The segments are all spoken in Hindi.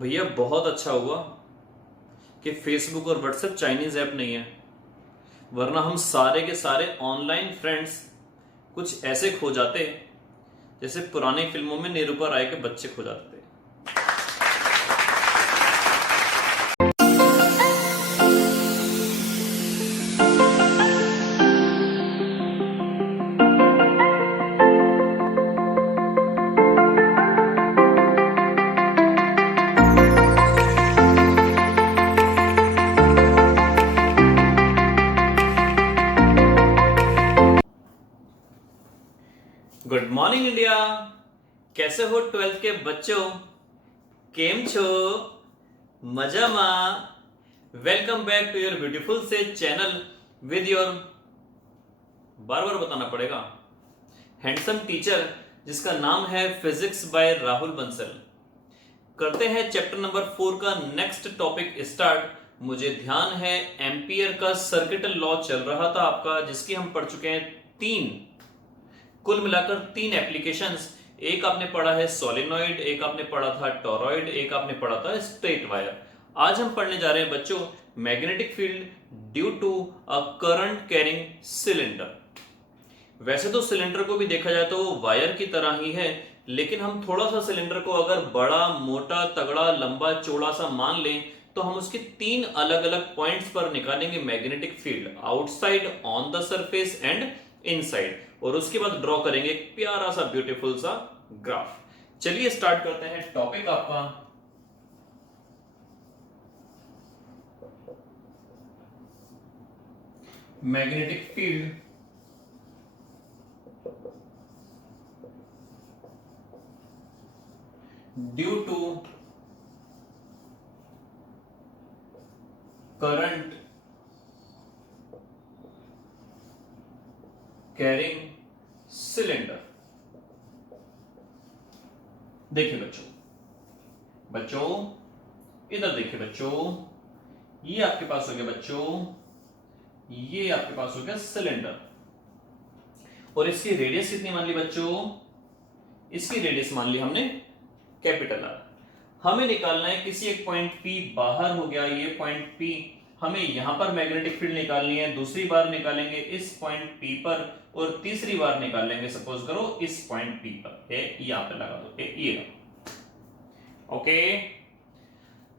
भैया बहुत अच्छा हुआ कि फेसबुक और व्हाट्सएप चाइनीज ऐप नहीं है, वरना हम सारे के सारे ऑनलाइन फ्रेंड्स कुछ ऐसे खो जाते जैसे पुरानी फिल्मों में निरूपा राय के बच्चे खो जाते थे। Good morning India. कैसे हो ट्वेल्थ के बच्चों? केम छो? मजामा? Welcome back to your beautiful से चैनल विद योर, बार बार बताना पड़ेगा, हैंडसम टीचर जिसका नाम है फिजिक्स बाय राहुल बंसल। करते हैं चैप्टर नंबर 4 का नेक्स्ट टॉपिक स्टार्ट। मुझे ध्यान है एम्पियर का सर्किटल लॉ चल रहा था आपका, जिसकी हम पढ़ चुके हैं 3, कुल मिलाकर 3 एप्लीकेशंस। एक आपने पढ़ा है सोलिनॉइड, एक आपने पढ़ा था टोरॉइड, एक आपने पढ़ा था स्ट्रेट वायर। आज हम पढ़ने जा रहे हैं बच्चों magnetic field due to a current carrying cylinder. वैसे तो सिलेंडर को भी देखा जाए तो वो वायर की तरह ही है, लेकिन हम थोड़ा सा सिलेंडर को अगर बड़ा, मोटा, तगड़ा, लंबा, चौड़ा सा मान लें तो हम उसके 3 अलग अलग पॉइंट्स पर निकालेंगे magnetic field, outside, on the surface and inside, और उसके बाद ड्रॉ करेंगे एक प्यारा सा ब्यूटीफुल सा ग्राफ। चलिए स्टार्ट करते हैं टॉपिक आपका। Magnetic field due to current carrying cylinder. देखिए बच्चों इधर देखिए बच्चों, ये आपके पास हो गया बच्चों, ये आपके पास हो गया सिलेंडर, और इसकी रेडियस कितनी मान ली बच्चों? इसकी रेडियस मान ली हमने कैपिटल आर। हमें निकालना है किसी एक पॉइंट P, बाहर हो गया ये पॉइंट P, हमें यहां पर मैग्नेटिक फील्ड निकालनी है, दूसरी बार निकालेंगे इस पॉइंट P पर, और तीसरी बार निकालेंगे सपोज करो इस पॉइंट P पर। यहां पे लगा दो ये। ओके,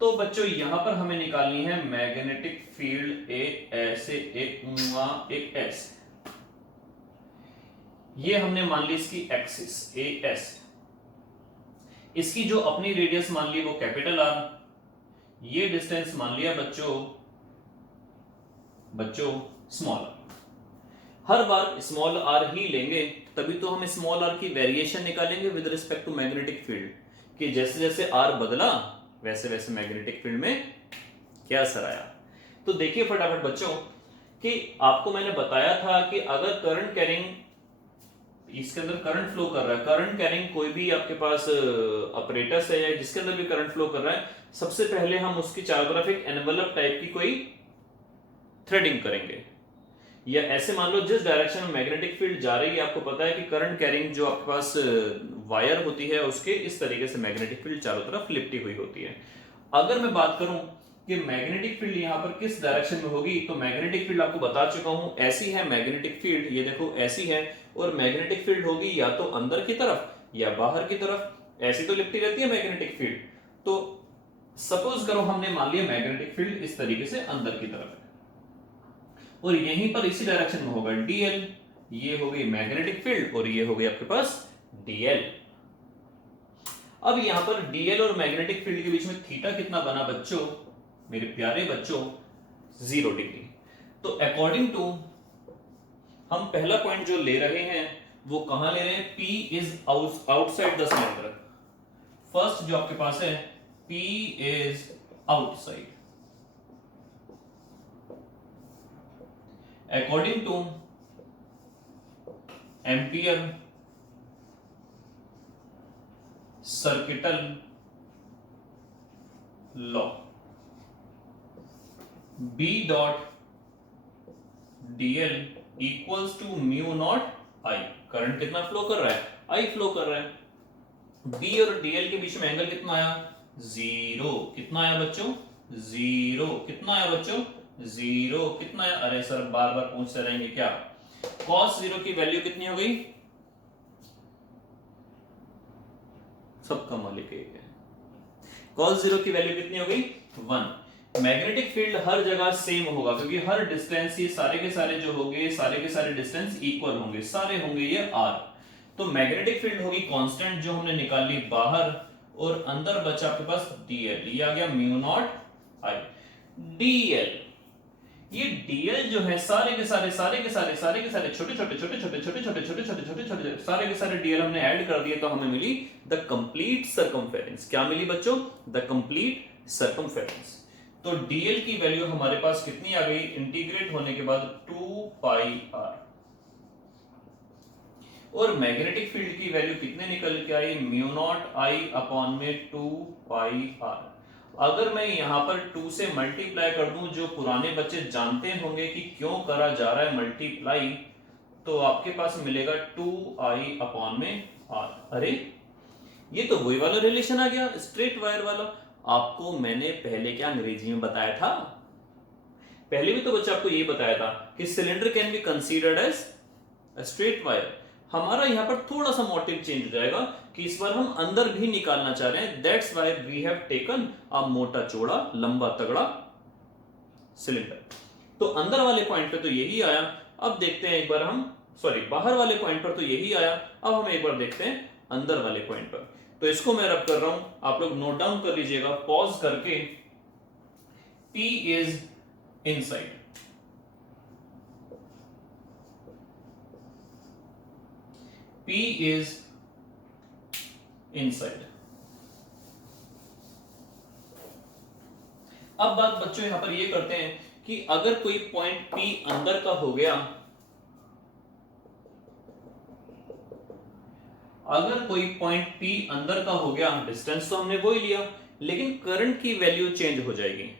तो बच्चों यहां पर हमें निकालनी है मैग्नेटिक फील्ड ऐसे एक ऐसे। ये हमने मान ली इसकी एक्सिस AS, इसकी जो अपनी रेडियस मान ली वो कैपिटल R, ये डिस्टेंस मान लिया बच्चों स्मॉल r। हर बार स्मॉल r ही लेंगे, तभी तो हम स्मॉल r की वेरिएशन निकालेंगे with respect to magnetic field, कि जैसे जैसे r बदला वैसे वैसे मैग्नेटिक फील्ड में क्या असर आया। तो देखिए फटाफट बच्चों कि आपको मैंने बताया था कि अगर करंट कैरिंग, इसके अंदर करंट फ्लो कर रहा है, करंट कैरिंग कोई भी आपके पास ऑपरेटर्स है या जिसके अंदर भी करंट फ्लो कर रहा है, सबसे पहले हम उसकी चारों तरफ एक एनवलप टाइप की कोई थ्रेडिंग करेंगे, या ऐसे मान लो जिस डायरेक्शन में मैग्नेटिक फील्ड जा रही है, आपको पता है कि करंट कैरिंग जो आपके पास वायर होती है उसके इस तरीके से मैग्नेटिक फील्ड चारों तरफ लिपटी हुई होती है। अगर मैं बात करूं कि मैग्नेटिक फील्ड यहां पर किस डायरेक्शन में होगी, तो मैग्नेटिक फील्ड आपको बता चुका हूं, ऐसी है मैग्नेटिक फील्ड, ये देखो ऐसी है, और मैग्नेटिक फील्ड होगी या तो अंदर की तरफ या बाहर की तरफ, ऐसी तो लिपटी रहती है मैग्नेटिक फील्ड। तो सपोज करो हमने मान लिया मैग्नेटिक फील्ड इस तरीके से अंदर की तरफ है, और यहीं पर इसी डायरेक्शन में होगा dl, ये हो गई मैग्नेटिक फील्ड और ये हो गई आपके पास dl। अब यहां पर dl और मैग्नेटिक फील्ड के बीच में थीटा कितना बना बच्चों, मेरे प्यारे बच्चों? 0 डिग्री। तो अकॉर्डिंग टू हम पहला पॉइंट जो ले रहे हैं वो कहां ले रहे हैं? P is outside the cylinder. First जो आपके पास है P is outside. According to ampere circuital law, B dot dl equals to mu naught I। Current कितना फ्लो कर रहा है? I फ्लो कर रहा है। B और dl के बीच में एंगल कितना आया? जीरो। कितना आया बच्चों? जीरो। कितना आया बच्चों? जीरो। कितना आया? अरे सर बार बार पूछते रहेंगे क्या? cos जीरो की वैल्यू कितनी हो गई? सबका मालिक एक है। cos जीरो की वैल्यू कितनी हो गई? 1। मैग्नेटिक फील्ड हर जगह सेम होगा क्योंकि हर डिस्टेंस, ये सारे के सारे जो होंगे, सारे के सारे डिस्टेंस इक्वल होंगे, सारे होंगे ये r। तो मैग्नेटिक फील्ड होगी कांस्टेंट जो हमने निकाल ली बाहर, और अंदर बचा आपके पास dl, ये आ गया म्यू नॉट I dl। ये dl जो है सारे के सारे छोटे छोटे सारे के सारे dl हमने ऐड कर दिए तो हमें मिली द कंप्लीट सर्कमफेरेंस। क्या मिली बच्चों? The complete circumference. तो dl की वैल्यू हमारे पास कितनी आ गई इंटीग्रेट होने के बाद? 2 पाई r। और मैग्नेटिक फील्ड की वैल्यू कितने निकल के आई? म्यू नॉट I अपॉन में 2 पाई r। अगर मैं यहां पर 2 से मल्टीप्लाई कर दूं, जो पुराने बच्चे जानते होंगे कि क्यों करा जा रहा है मल्टीप्लाई, तो आपके पास मिलेगा 2i अपॉन में r। अरे ये तो वही वाला रिलेशन आ गया, स्ट्रेट वायर वाला। आपको मैंने पहले क्या अंग्रेजी में बताया था? पहले भी तो बच्चा आपको ये बताया था कि cylinder can be considered as straight wire. हमारा यहां पर थोड़ा सा मोटिव चेंज हो जाएगा कि इस बार हम अंदर भी निकालना चाह रहे हैं। That's why we have taken a मोटा चौड़ा लंबा तगड़ा सिलेंडर। तो अंदर वाले पॉइंट पे तो यही आया। अब देखते हैं एक बार हम, सॉरी बाहर वाले पॉइंट पर तो यही आया। अब हम एक बार देखते हैं अंदर वाले पॉइंट पर। तो इसको मैं रब कर रहा हूं, आप लोग नोट डाउन कर लीजिएगा पॉज करके। P is inside, P is inside। अब बात बच्चों यहां पर ये करते हैं कि अगर कोई पॉइंट P अंदर का हो गया, अगर कोई पॉइंट P अंदर का हो गया, डिस्टेंस तो हमने वो ही लिया, लेकिन करंट की वैल्यू चेंज हो जाएगी।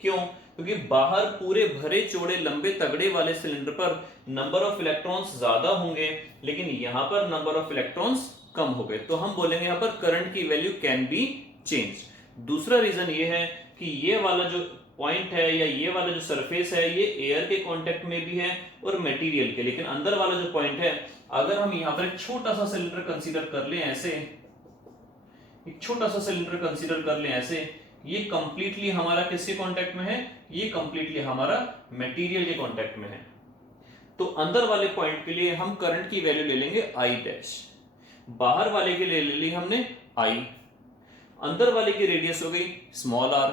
क्यों? क्योंकि बाहर पूरे भरे चौड़े लंबे तगड़े वाले सिलेंडर पर नंबर ऑफ इलेक्ट्रॉन्स ज्यादा होंगे, लेकिन यहां पर नंबर ऑफ इलेक्ट्रॉन्स कम हो गए, तो हम बोलेंगे यहां पर करंट की वैल्यू कैन बी चेंज। दूसरा रीजन ये है कि ये वाला जो पॉइंट है या ये वाला जो सरफेस है, ये एयर के कांटेक्ट में भी है और मटेरियल के, लेकिन अंदर वाला जो पॉइंट है, अगर हम यहां पर एक छोटा सा सिलेंडर कंसीडर कर लें ऐसे, एक छोटा सा सिलेंडर कंसीडर कर लें ऐसे, ये कंप्लीटली हमारा किसके कांटेक्ट में है? ये कंप्लीटली हमारा मटेरियल के कांटेक्ट में है। तो अंदर वाले पॉइंट के लिए हम करंट की वैल्यू ले लेंगे I डैश, बाहर वाले के लिए ले ली हमने I। अंदर वाले की रेडियस हो गई स्मॉल r,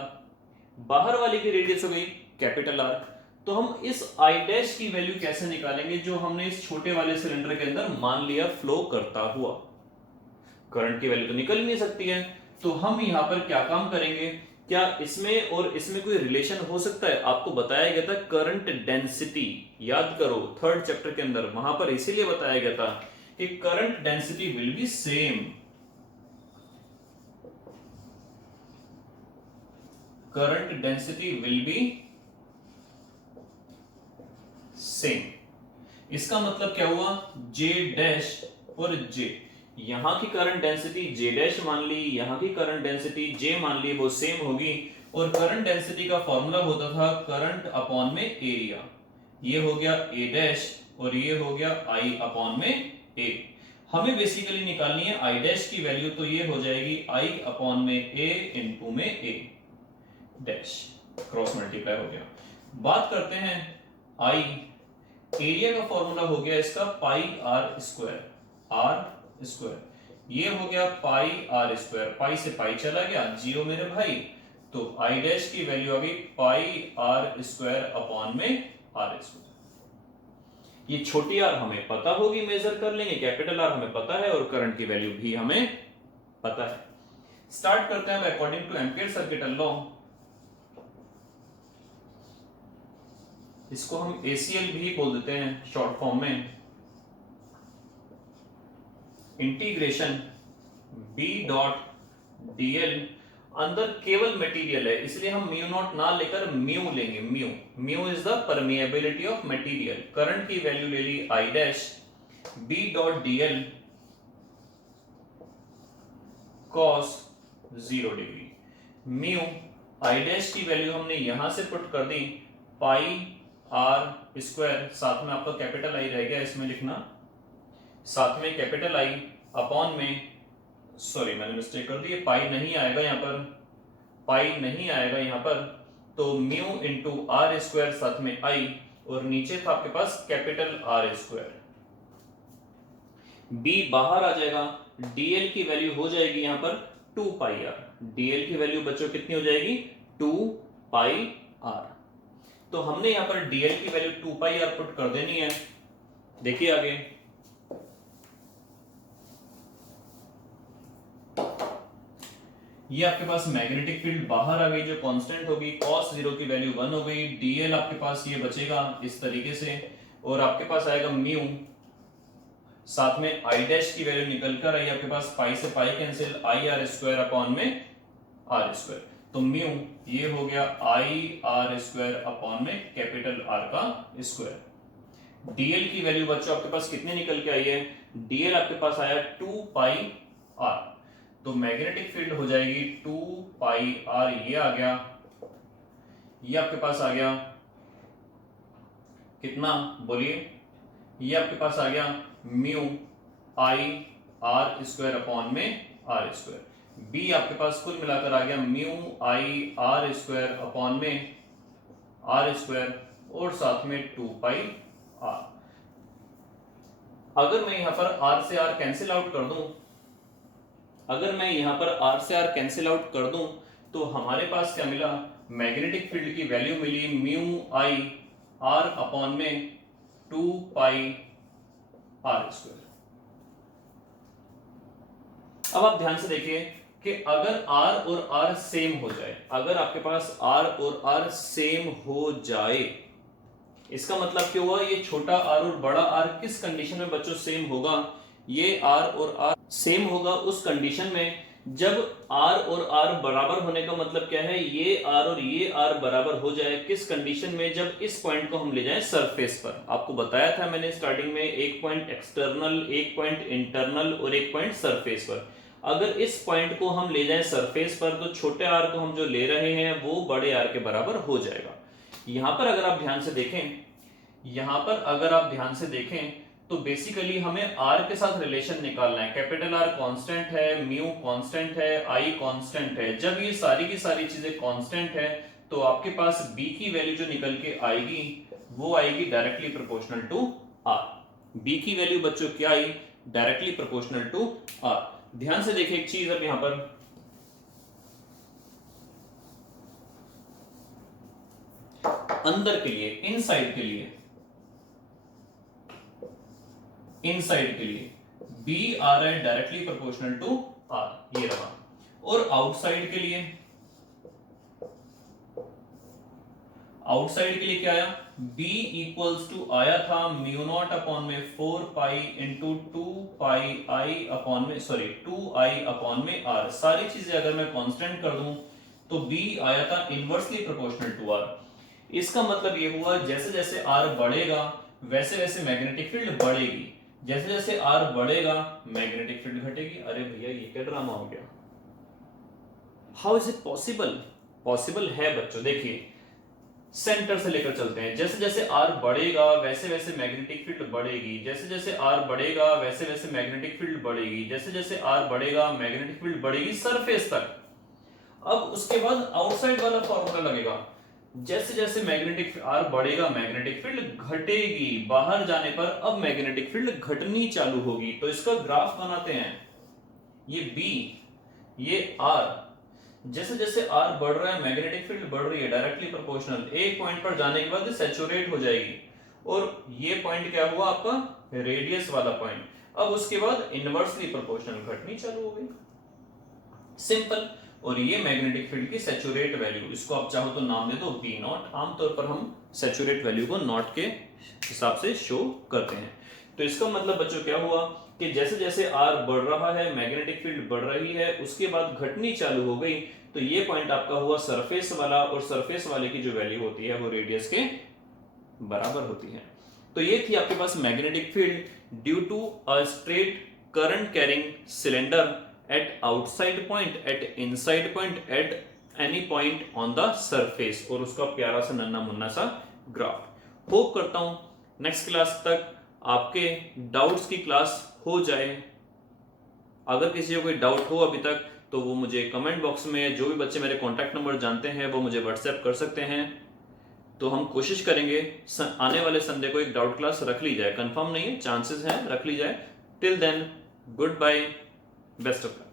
बाहर वाले की रेडियस हो गई कैपिटल R। तो हम इस I डैश की वैल्यू कैसे निकालेंगे जो हमने इस छोटे वाले सिलेंडर के अंदर मान लिया फ्लो करता हुआ? करंट की वैल्यू तो निकल ही नहीं सकती है, तो हम यहां पर क्या काम करेंगे? क्या इसमें और इसमें कोई रिलेशन हो सकता है? आपको बताया गया था करंट डेंसिटी, याद करो थर्ड चैप्टर के अंदर, वहां पर इसीलिए बताया गया था कि current density will be same, current density will be same. इसका मतलब क्या हुआ? J डैश और J, यहां की करंट डेंसिटी J डैश मान ली, यहां की करंट डेंसिटी J मान ली, वो सेम होगी। और करंट डेंसिटी का फॉर्मूला होता था करंट अपॉन में एरिया। ये हो गया A डैश और ये हो गया I अपॉन में A। हमें बेसिकली निकालनी है I डैश की वैल्यू, तो ये हो जाएगी I अपॉन में A इंटू में A डैश, क्रॉस मल्टीप्लाई हो गया। बात करते हैं I, एरिया का फॉर्मूला हो गया इसका पाई r स्क्वायर, r स्क्वायर, ये हो गया पाई r स्क्वायर, पाई से पाई चला गया, जीरो मेरे भाई, तो I डैश की वैल्यू आ गई पाई r स्क्वायर अपॉन में r स्क्वायर। ये छोटी r हमें पता होगी, मेजर कर लेंगे, कैपिटल R हमें पता है और करंट की वैल्यू भी हमें पता है। स्टार्ट करते हैं according to ampere circuit law. इसको हम ACL भी बोल देते हैं शॉर्ट फॉर्म में, इंटीग्रेशन B डॉट dl। अंदर केवल मटेरियल है इसलिए हम म्यू नॉट ना लेकर म्यू लेंगे, mu is the permeability of material. Current की वैल्यू ले ली I dash, B dot dl cos 0 degree. Mu I dash की वैल्यू हमने यहां से पुट कर दी पाई आर स्क्वायर, साथ में आपका कैपिटल आई रह गया इसमें लिखना, साथ में कैपिटल आई अपॉन में, सॉरी मैंने मिस्टेक कर दी, पाई नहीं आएगा यहाँ पर, पाई नहीं आएगा यहाँ पर, तो म्यू इंटू आर स्क्वायर साथ में आई, और नीचे था आपके पास कैपिटल आर स्क्वायर। बी बाहर आ जाएगा, डीएल की वैल्यू हो जाएगी यहाँ पर 2 पाई आर। डीएल की वैल्यू बच्चों कितनी हो जाएगी 2 पाई आर। तो हमने यहाँ पर डीएल की वैल्यू 2 पाई आर पुट कर देनी है। देखिए आगे, ये आपके पास मैग्नेटिक फील्ड बाहर आ गई जो कांस्टेंट होगी, cos 0 की वैल्यू 1 हो गई, डीएल आपके पास ये बचेगा इस तरीके से, और आपके पास आएगा म्यू, साथ में आई डैश की वैल्यू निकल कर आई आपके पास, पाई से pi cancel, I R square upon में आर स्क्वायर, तो म्यू ये हो गया आई आर स्क्वायर अपॉन में कैपिटल आर का स्क्वायर। डीएल की वैल्यू बच्चों आपके पास कितनी निकल के आई है, डीएल आपके पास आया 2 पाई आर, तो मैग्नेटिक फील्ड हो जाएगी 2 पाई आर, ये आ गया, ये आपके पास आ गया कितना बोलिए, ये आपके पास आ गया mu I are square upon में आर स्क्वायर। बी आपके पास कुल मिलाकर आ गया mu I are square upon में आर स्क्वायर, और साथ में 2 पाई आर। अगर मैं यहां पर आर से आर कैंसिल आउट कर दूं, अगर मैं यहां पर आर से आर कैंसिल आउट कर दूं, तो हमारे पास क्या मिला, मैग्नेटिक फील्ड की वैल्यू मिली म्यू आई आर अपॉन में 2 पाई आर स्क्वायर। अब आप ध्यान से देखिए कि अगर r और r सेम हो जाए, अगर आपके पास r और r सेम हो जाए, इसका मतलब क्या हुआ, ये छोटा r और बड़ा r किस कंडीशन में बच्चों सेम होगा, ये r और r सेम होगा उस कंडीशन में जब r और r बराबर होने का मतलब क्या है, ये r और ये r बराबर हो जाए, किस कंडीशन में, जब इस पॉइंट को हम ले जाएं सरफेस पर। आपको बताया था मैंने स्टार्टिंग में, एक पॉइंट एक्सटर्नल, एक पॉइंट इंटरनल और एक पॉइंट सरफेस पर। अगर इस पॉइंट को हम ले जाएं सरफेस पर, तो छोटे r को हम जो ले रहे हैं वो बड़े r के बराबर हो जाएगा। यहां पर अगर आप ध्यान से देखें, यहां पर अगर आप ध्यान से देखें तो बेसिकली हमें r के साथ रिलेशन निकालना है। कैपिटल R कांस्टेंट है, म्यू कांस्टेंट है, i कांस्टेंट है। जब ये सारी की सारी चीजें कांस्टेंट है, तो आपके पास b की वैल्यू जो निकल के आएगी वो आएगी directly proportional to r। b की वैल्यू बच्चों क्या आई, डायरेक्टली प्रोपोर्शनल टू r। ध्यान से देखिए एक चीज, अब यहां पर अंदर के लिए, इनसाइड के लिए, इनसाइड के लिए बी आ रहा है डायरेक्टली प्रोपोर्शनल टू आर, ये रहा। और आउटसाइड के लिए, आउटसाइड के लिए क्या आया, b इक्वल्स टू आया था म्यू नॉट अपॉन में 4 पाई इंटू 2 पाई आई अपॉन में, सॉरी 2 आई अपॉन में r। सारी चीजें अगर मैं कांस्टेंट कर दूं तो b आया था इनवर्सली प्रोपोर्शनल टू r। इसका मतलब ये हुआ जैसे जैसे r बढ़ेगा वैसे वैसे मैग्नेटिक फील्ड बढ़ेगी, जैसे जैसे r बढ़ेगा मैग्नेटिक फील्ड घटेगी। अरे भैया ये क्या ड्रामा हो गया, how is it possible? Possible है बच्चों, देखिए सेंटर से लेकर चलते हैं। जैसे जैसे r बढ़ेगा वैसे वैसे मैग्नेटिक फील्ड बढ़ेगी, जैसे जैसे r बढ़ेगा वैसे वैसे मैग्नेटिक फील्ड बढ़ेगी, जैसे जैसे r बढ़ेगा मैग्नेटिक फील्ड बढ़ेगी सरफेस तक। अब उसके बाद आउटसाइड वाला फॉर्मूला लगेगा, जैसे जैसे मैग्नेटिक r बढ़ेगा मैग्नेटिक फील्ड घटेगी, बाहर जाने पर अब मैग्नेटिक फील्ड घटनी चालू होगी। तो इसका ग्राफ बनाते हैं, ये b ये r, जैसे जैसे r बढ़ रहा है मैग्नेटिक फील्ड बढ़ रही है डायरेक्टली प्रोपोर्शनल, एक पॉइंट पर जाने के बाद सैचुरेट हो जाएगी, और ये पॉइंट क्या हुआ आपका रेडियस वाला पॉइंट, अब उसके बाद इनवर्सली प्रोपोर्शनल घटनी चालू हो गई, सिंपल। और ये मैग्नेटिक फील्ड की सैचुरेट वैल्यू, इसको आप चाहो तो नाम दे दो बी नॉट, आमतौर पर हम सैचुरेट वैल्यू को नॉट के हिसाब से शो करते हैं। तो इसका मतलब बच्चों क्या हुआ कि जैसे जैसे r बढ़ रहा है मैग्नेटिक फील्ड बढ़ रही है, उसके बाद घटनी चालू हो गई, तो ये पॉइंट आपका हुआ सरफेस वाला, और सरफेस वाले की जो वैल्यू होती है वो रेडियस के बराबर होती है। तो ये थी आपके पास magnetic field due to a straight current carrying cylinder at outside point, at inside point, at any point on the surface, और उसका प्यारा सा नन्ना मुन्ना सा ग्राफ। होप करता हूं नेक्स्ट क्लास तक आपके डाउट्स की क्लास हो जाए। अगर किसी को कोई डाउट हो अभी तक तो वो मुझे कमेंट बॉक्स में, जो भी बच्चे मेरे कॉन्टैक्ट नंबर जानते हैं वो मुझे व्हाट्सएप कर सकते हैं। तो हम कोशिश करेंगे आने वाले संडे को एक डाउट क्लास रख ली जाए, कंफर्म नहीं है, चांसेस हैं, रख ली जाए। Till then good bye, best of luck.